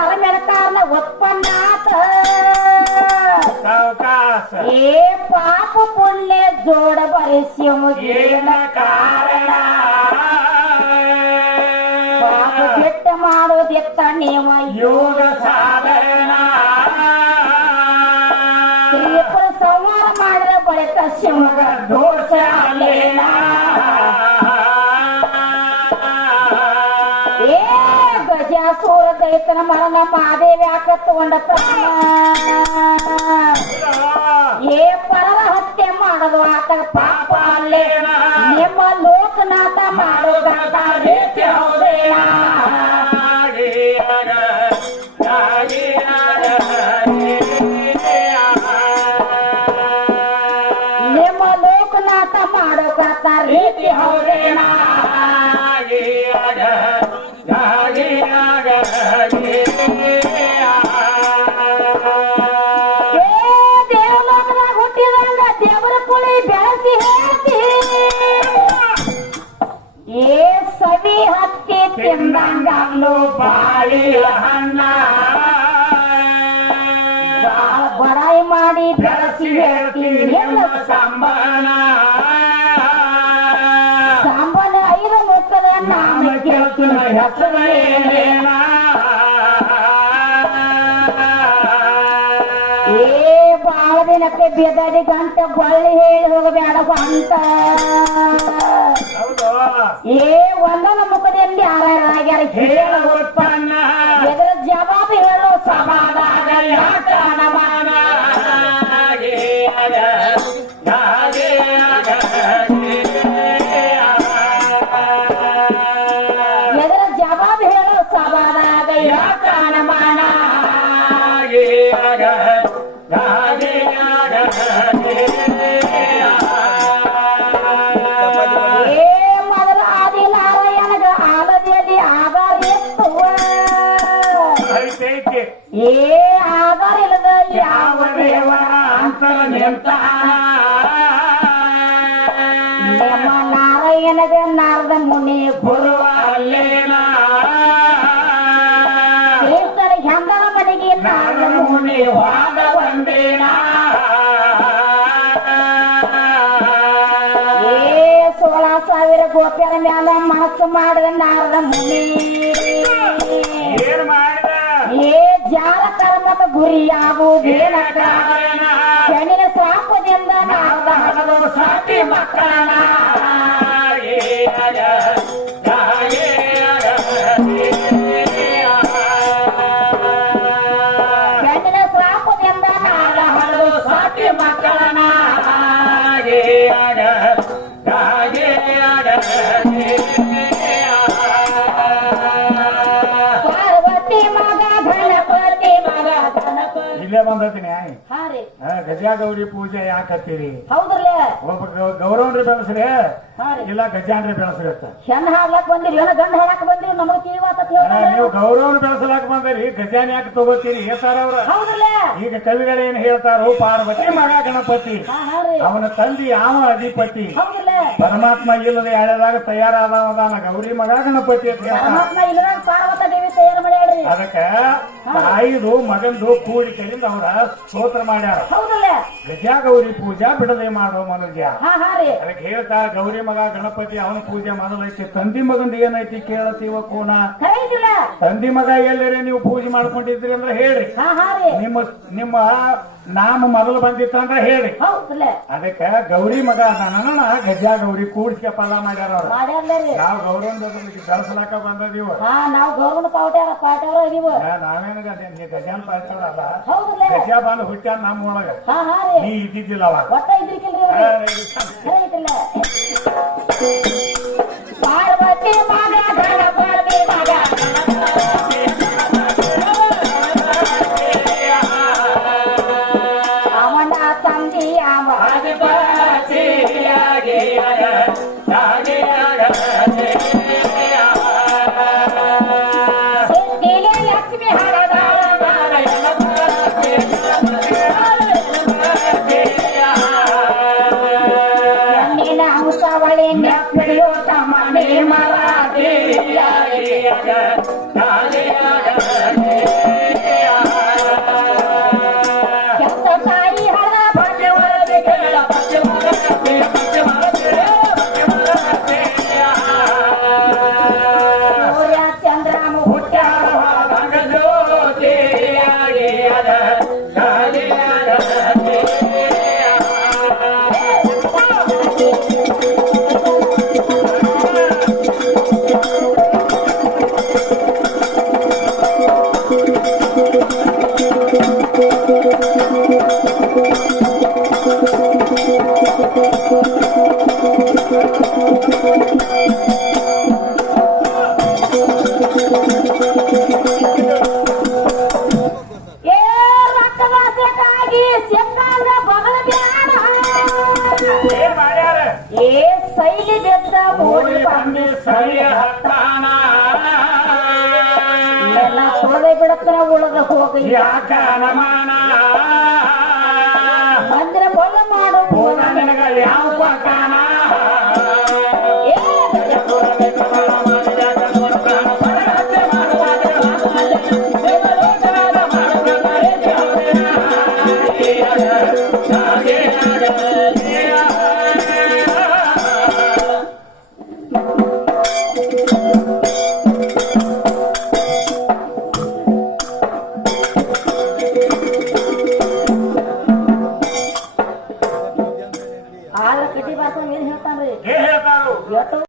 ಕರ್ಮೆಳಕಾರನ ಉತ್ಪನ್ನಾತ ಸಾವಕಾಶ ಏ ಪಾಪ ಪುಣ್ಯ ಜೋಡ ಬರೆಸಿ ಮುಗಿನ ಕಾರಣ ಪಾಪ ಬಿಟ್ಟ ಮಾಡೋದೆತ್ತ ನೇಮ ಯೋಗ ಸಾಧನ ಶ್ರೀಪುರ ಸಂಹಾರ ಮಾಡಿದ ಬಳಿಕ ಶಿವಗ ದೋಷ ಅಲ್ಲೇನ ಏ ಗಜಾಸೂರ ದೈತನ ಮರಣ ಮಾದೇವಿ ಆಕ ತಗೊಂಡ ಪ್ರಾಣ ಏ ಪರರ ಹತ್ಯೆ ಮಾಡೋದು ಆತ ಪಾಪ ಅಲ್ಲೇನ ನಿಮ್ಮ ಲೋಕನಾಥ ಮಾಡೋ ಗಂಟ ರೀತಿ ಹೌದೇನ ನಿಮ್ಮ ಲೋಕನಾಥ ಮಾಡೋ ಗಂಟ ರೀತಿ ಹೌದೇನ ದೇವಲೋಕದಾಗ ಹುಟ್ಟಿದಂಗ ದೇವರ ಕುಳಿ ಬೆಳೆಸಿ ಹೇಳ್ತಿ ಏ ಸವಿ ಹತ್ತಿ ತಿಂದಂಗಲ್ಲೂ ಬಾಳಿಯ ಹಣ್ಣ ಬಡಾಯಿ ಮಾಡಿ ಬೆಳೆಸಿ ಹೇಳ್ತಿ ಸಂಬನ ಸಾಂಬನ ಐದು ಮುಖದ ನಾಮ ಕೇಳ್ತಿನ ಹೆಸರೇನ ಏ ಬಾಳ ದಿನಕ್ಕೆ ಬೆದರಿ ಗಂಟ ಬಳ್ಳಿ ಹೇಳಿ ಹೋಗಬೇಡ ಅಂತ ಹೌದು ಏ ಒಂದೊಂದು ಮುಖದಲ್ಲಿ ಯಾರ್ಯಾರ ಹೇಳ ಉತ್ಪನ್ನ ಎದ್ರ ಜವಾಬು ಹೇಳೋ ಸಮಾಧಾನ ಯಾಕ ಅನುಮಾನ ಎದ್ರ ಜವಾಬು ಹೇಳೋ ಸಮಾಧಾನ ಯಾಕ ಅನುಮಾನ ಏ ಮೊದಲ ಆದಿ ನಾರಾಯಣಗ ಆಲದಿಯಲ್ಲಿ ಆಧಾರ ಎತ್ತುವ ಐತೈತಿ ಏ ಆಧಾರ ಇಲ್ಲದ ಯಾವ ಯಾವ ದೇವರ ಅಂತರ ನಿಂತಾನ ನಮ್ಮ ನಾರಾಯಣಗ ನಾರದ ಮುನಿ ಗುರು ಗುರುವ ಅಲ್ಲೇನ ಶ್ರೇಷ್ಠರ ಹೆಂಗನ ಮನೆಗೆ ನಾರದ ನಾನು ಮುನಿ ಮುನಿ ವಾದ ಒಂದೇನ ಏ 16,000 ಗೋಪ್ಯರ ಮ್ಯಾಲ ಮನಸ್ಸು ಮಾಡಿದ ನಾರದ ಮುನಿ ಏನ್ ಮಾಡಿದ ಏ ಜಾರ ಕರ್ಮದ ಗುರಿಯಾಗುವುದೇನ ಕಾರಣ ಶನಿನ ಶಾಪದಿಂದ ನಾರದ ಹಣದ ಸಾಟಿ ಮಕ್ಕಳನ ಶನಿನ ಶಾಪದಿಂದ ನಾರದ ಹಣದ ಸಾಟಿ ಮಕ್ಕಳನ ಪಾರ್ವತಿ ಮಗ ಗಣಪತಿ ಮಗ ಗಣಪತಿ ಇಲ್ಲೇ ಬಂದತಿ ನ್ಯಾಯ ಹಾ ರೀ ಗಜಾಗೌರಿ ಪೂಜೆ ಯಾಕೆ ಹತ್ತೀರಿ ಹೌದ್ರಲ್ಲೇ ಒಬ್ಬ ಗೌರವನ್ರಿ ಬೆಳೆಸ್ರಿ ಹಾ ರೀ ಇಲ್ಲ ಗಜಾನ್ರಿ ಬೆಳೆಸ್ರಿ ಅಂತ ಹೆಣ್ಣು ಹಾಡ್ಲಕ್ ಬಂದಿರಿ ಏನೋ ಗಂಡ ಹಾಡಕ್ ಬಂದಿರಿ ನಮಗ್ ತಿಳಿವಾತ ನೀವು ಗೌರವನ ಬೆಳೆಸಲಾಕ ಬಂದಿರಿ ಗಜಾನ್ ಯಾಕೆ ತಗೋತೀರಿ ಹೇಳ್ತಾರ ಅವ್ರ ಹೌದ್ರಲ್ಲೇ ಈಗ ಕವಿಗಳೇನ್ ಹೇಳ್ತಾರೋ ಪಾರ್ವತಿ ಮಗ ಗಣಪತಿ ಹಾ ಹಾ ರೀ ಅವನ ತಂದಿ ಯಾವ ಅಧಿಪತಿ ಹೌದ್ರಲ್ಲೇ ಪರಮಾತ್ಮ ಇಲ್ಲದೆ ಎಳೆದಾಗ ತಯಾರಾದವದಾನ ಗೌರಿ ಮಗ ಗಣಪತಿ ಅಂತ ಹೇಳ್ತಾನ ಪರಮಾತ್ಮ ಇಲ್ಲದಾಗ ಪಾರ್ವತ ದೇವಿ ತಯಾರು ಮಾಡ್ಯಾಳ್ರಿ ಅದಕ್ಕ ತಾಯಿದು ಮಗಂದು ಕೂಡಿಕೆಯಿಂದ ಅವರ ಸ್ತೋತ್ರ ಮಾಡ್ಯಾರ ಹೌದಲ್ಲೇ ಗಜಾಗೌರಿ ಪೂಜಾ ಬಿಡದೆ ಮಾಡೋ ಮನುಜ ಹಾ ಹಾ ರೀ ಅದಕ್ಕೆ ಹೇಳ್ತಾರ ಗೌರಿ ಮಗ ಗಣಪತಿ ಅವನ ಪೂಜೆ ಮೊದಲೈತಿ ತಂದಿ ಮಗಂದು ಏನೈತಿ ಕೇಳತೀವ ಕೋಣ ಕರೆಯಿಲ್ಲ ತಂದಿ ಮಗ ಎಲ್ಲರೇ ನೀವು ಪೂಜೆ ಮಾಡ್ಕೊಂಡಿದ್ರಿ ಅಂದ್ರೆ ಹೇಳ್ರಿ ಹಾ ಹಾ ರೀ ನಿಮ್ಮ ನಿಮ್ಮ ನಾಮ ಮೊದಲು ಬಂದಿತ್ತು ಅಂದ್ರೆ ಹೇಳಿ ಹೌದಲ್ಲೇ ಅದಕ್ಕೆ ಗೌರಿ ಮಗ ಅದಾನ ಗಜಾ ಗೌರಿ ಕೂಡಿಸ್ಕೆ ಫಲ ಮಾಡ್ಯಾರ ಅವ್ರು ಮಾಡ್ಯಾರ್ಲೇ ರೀ ನಾವು ಗೌರವ ಬೆಳೆಸಲಾಕ ಬಂದದೀವ ಹಾ ನಾವು ಗೌರವನ ಪಾಟ್ಯಾರ ಇದೀವ ನಾವೇನು ಗಜಾನ್ ಪಾಯ್ತಾಳ ಅಲ್ಲ ಹೌದಲ್ಲೇ ಗಜಾ ಬಂದು ಹುಟ್ಟ್ಯಾನ ನಮ್ಮ ಒಳಗ ಹಾ ಹಾ ರೀ ನೀ ಇದ್ದಿದ್ದಿಲ್ಲ ಅವಾಗ ಒಟ್ಟ ಇದ್ರಿಕಿಲ್ರಿ ಕರೆಯಿಲ್ಲ ಪಾರ್ವತಿ ಮಗ ಗಣಪತಿ ಮಗ ಅವನ ತಂದಿ ಅವ ಸಿದ್ಧಿಗೆ ಲಕ್ಷ್ಮಿ ಹರದಾಳ ಹೆಣ್ಣಿನ ಅಂಶವಳಿ ನೆಪ್ಪಿಡಿಯೋ ತಮ್ಮನೆ ಮರಾಠಿಯಾಗಿ ಅಂದ್ರ ಉಳದ ಹೋಗಿ ಯಾಕ ನಮನ ಅಂದ್ರ ಬೊಳ ಮಾಡು ಹೋದ ನಿನಗ ಯಾವ ಪಕಾನ ಏ